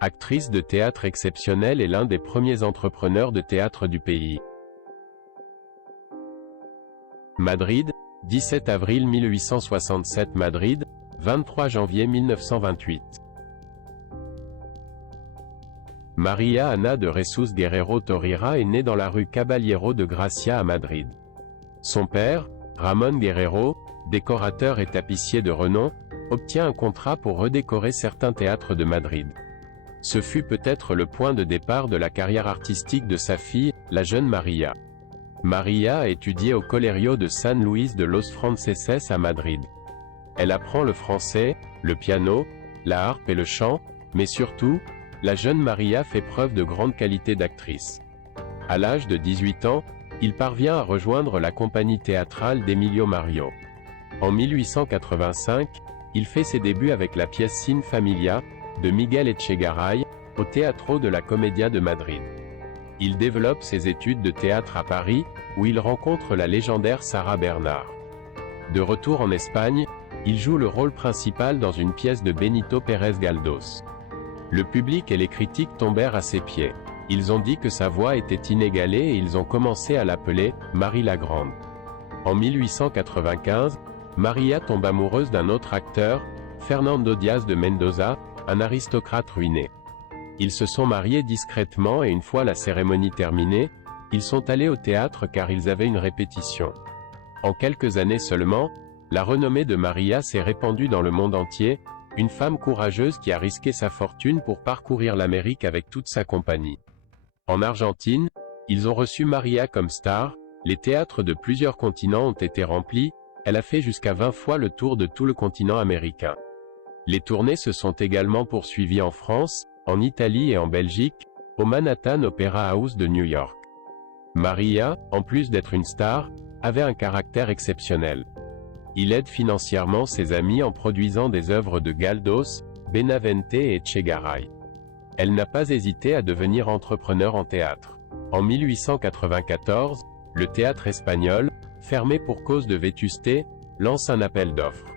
Actrice de théâtre exceptionnelle et l'un des premiers entrepreneurs de théâtre du pays. Madrid, 17 avril 1867 Madrid, 23 janvier 1928. María Ana de Jesús Guerrero Torrira est née dans la rue Caballero de Gracia à Madrid. Son père, Ramón Guerrero, décorateur et tapissier de renom, obtient un contrat pour redécorer certains théâtres de Madrid. Ce fut peut-être le point de départ de la carrière artistique de sa fille, la jeune María. María a étudié au Colegio de San Luis de los Franceses à Madrid. Elle apprend le français, le piano, la harpe et le chant, mais surtout, la jeune María fait preuve de grande qualité d'actrice. À l'âge de 18 ans, il parvient à rejoindre la compagnie théâtrale d'Emilio Mario. En 1885, il fait ses débuts avec la pièce Sin Familia, de Miguel Echegaray, au Teatro de la Comedia de Madrid. Il développe ses études de théâtre à Paris, où il rencontre la légendaire Sarah Bernard. De retour en Espagne, il joue le rôle principal dans une pièce de Benito Pérez Galdós. Le public et les critiques tombèrent à ses pieds. Ils ont dit que sa voix était inégalée et ils ont commencé à l'appeler « Marie la Grande ». En 1895, María tombe amoureuse d'un autre acteur, Fernando Díaz de Mendoza, un aristocrate ruiné. Ils se sont mariés discrètement et une fois la cérémonie terminée, ils sont allés au théâtre car ils avaient une répétition. En quelques années seulement, la renommée de María s'est répandue dans le monde entier, une femme courageuse qui a risqué sa fortune pour parcourir l'Amérique avec toute sa compagnie. En Argentine, ils ont reçu María comme star, les théâtres de plusieurs continents ont été remplis, elle a fait jusqu'à 20 fois le tour de tout le continent américain. Les tournées se sont également poursuivies en France, en Italie et en Belgique, au Manhattan Opera House de New York. María, en plus d'être une star, avait un caractère exceptionnel. Il aide financièrement ses amis en produisant des œuvres de Galdós, Benavente et Echegaray. Elle n'a pas hésité à devenir entrepreneur en théâtre. En 1894, le théâtre espagnol, fermé pour cause de vétusté, lance un appel d'offres.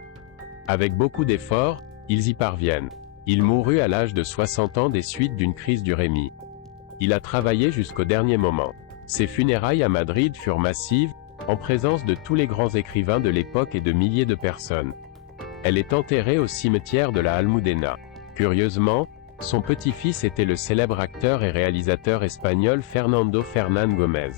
Avec beaucoup d'efforts, ils y parviennent. Il mourut à l'âge de 60 ans des suites d'une crise du Rémi. Il a travaillé jusqu'au dernier moment. Ses funérailles à Madrid furent massives, en présence de tous les grands écrivains de l'époque et de milliers de personnes. Elle est enterrée au cimetière de la Almudena. Curieusement, son petit-fils était le célèbre acteur et réalisateur espagnol Fernando Fernán Gómez.